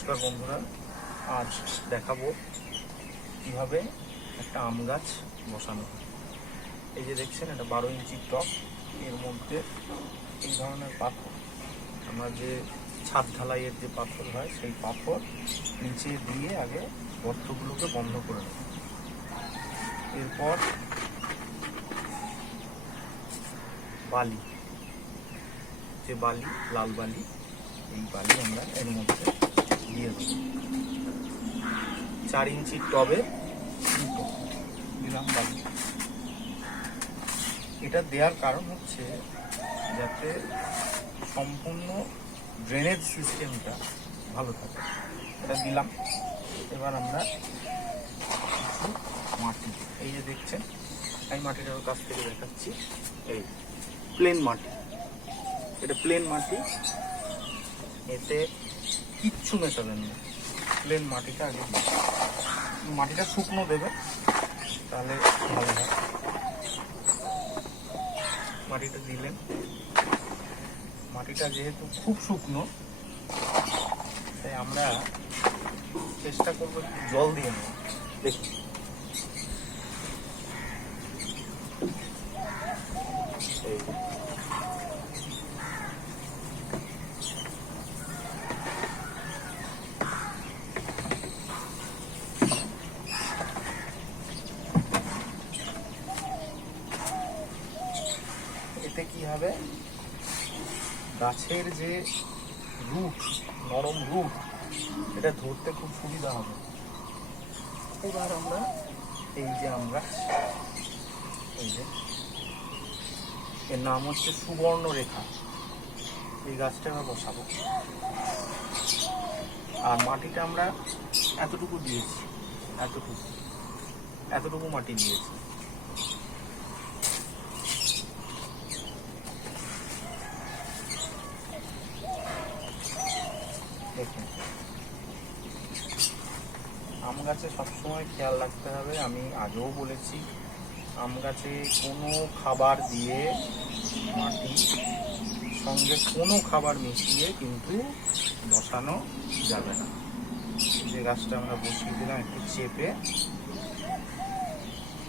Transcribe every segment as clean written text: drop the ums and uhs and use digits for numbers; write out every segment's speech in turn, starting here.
নমস্কার বন্ধুরা, আজ দেখাবো কিভাবে একটা আম গাছ বসানো হয়। এই যে দেখছেন, এটা 12 ইঞ্চির টব। এর মধ্যে এই ধরনের পাথর, আমরা যে ছাদ ঢালাইয়ের যে পাথর হয় সেই পাথর নিচে দিয়ে আগে গর্তগুলোকে বন্ধ করে নেব। এরপর বালি, যে বালি, লাল বালি, এই বালি আমরা এর মধ্যে দিয়ে দেবো। 4 ইঞ্চির টবে দিলাম বালি। এটা দেওয়ার কারণ হচ্ছে যাতে সম্পূর্ণ ড্রেনেজ সিস্টেমটা ভালো থাকে। এটা দিলাম। এবার আমরা কিছু মাটি, এই যে দেখছেন, এই মাটিটার কাছ থেকে দেখাচ্ছি। এই প্লেন মাটি, এটা প্লেন মাটি, এতে কিচ্ছু মেশাবেন না। প্লেন মাটিটা আগে মাটিটা শুকনো দেবে, তাহলে ভালো হয়। মাটিটা দিলেন। মাটিটা যেহেতু খুব শুকনো, তাই আমরা চেষ্টা করবো একটু জল দিয়ে নেব। দেখুন, এতে কি হবে, গাছের যে রুট, নরম রুট, এটা ধরতে খুব সুবিধা হবে। এবার আমরা এই যে আমরা এই যে, এর নাম হচ্ছে সুবর্ণ রেখা, এই গাছটা আমরা বসাবো। আর মাটিটা আমরা এতটুকু দিয়েছি, এতটুকু মাটি দিয়েছি। দেখুন, আম গাছে সবসময় খেয়াল রাখতে হবে, আমি আগেও বলেছি, আম গাছে কোনো খাবার দিয়ে, মাটির সঙ্গে কোনো খাবার মিশিয়ে কিন্তু বসানো যাবে না। যে গাছটা আমরা বসিয়ে দিলাম একটু চেপে,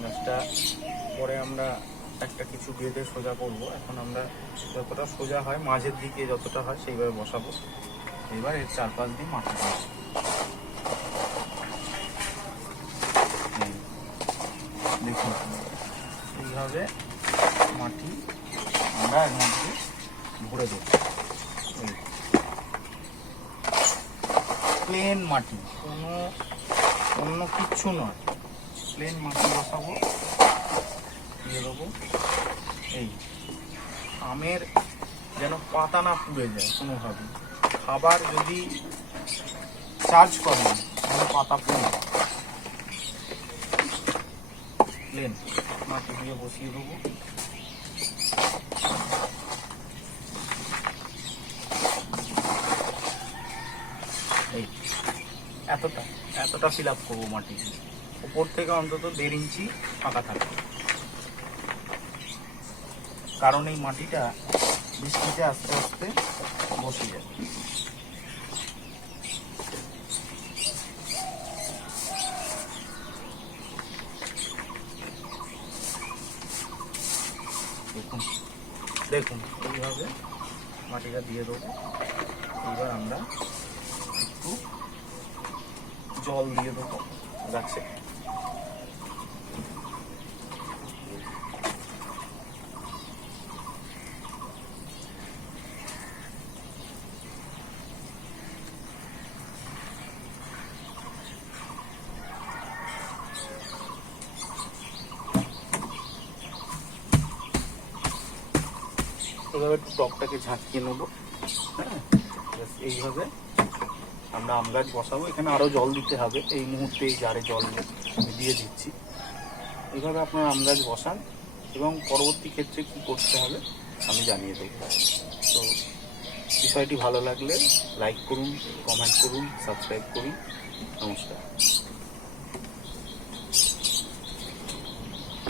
গাছটা পরে আমরা একটা কিছু বেঁধে সোজা করবো। এখন আমরা যতটা সোজা হয়, মাঝের দিকে যতটা হয় সেইভাবে বসাবো। এবার এর চারপাশ দিয়ে মাটি দেবো। দেখুন, এইভাবে মাটি আমরা এর মধ্যে ভরে দেবো। প্লেন মাটি, কোনো অন্য কিচ্ছু নয়, প্লেন মাটি বসাবো, দিয়ে দেবো। এই আমের যেন পাতা না পুড়ে যায় কোনোভাবে। খাবার যদি চার্জ করেন তাহলে পাতা পুড়ে যায়। প্লেন মাটি দিয়ে বসিয়ে দেবো। এই এতটা ফিল আপ করবো মাটি দিয়ে। উপর থেকে অন্তত 1.5 ইঞ্চি ফাঁকা থাকবে, কারণ এই মাটিটা বৃষ্টিতে আস্তে আস্তে বসে যাবে। দেখুন এইভাবে মাটিটা দিয়ে দেবো। এবার আমরা একটু জল দিয়ে দেবো গাছে। এভাবে একটু টবটাকে ঝাঁকিয়ে নেবো। হ্যাঁ, এইভাবে আমরা আম গাছ বসাবো। এখানে আরও জল দিতে হবে, এই মুহূর্তে এই জারে জল আমি দিয়ে দিচ্ছি। এইভাবে আপনার আম গাছ বসান এবং পরবর্তী ক্ষেত্রে কি করতে হবে আমি জানিয়ে দেবো। তো বিষয়টি ভালো লাগলে লাইক করুন, কমেন্ট করুন, সাবস্ক্রাইব করুন। নমস্কার।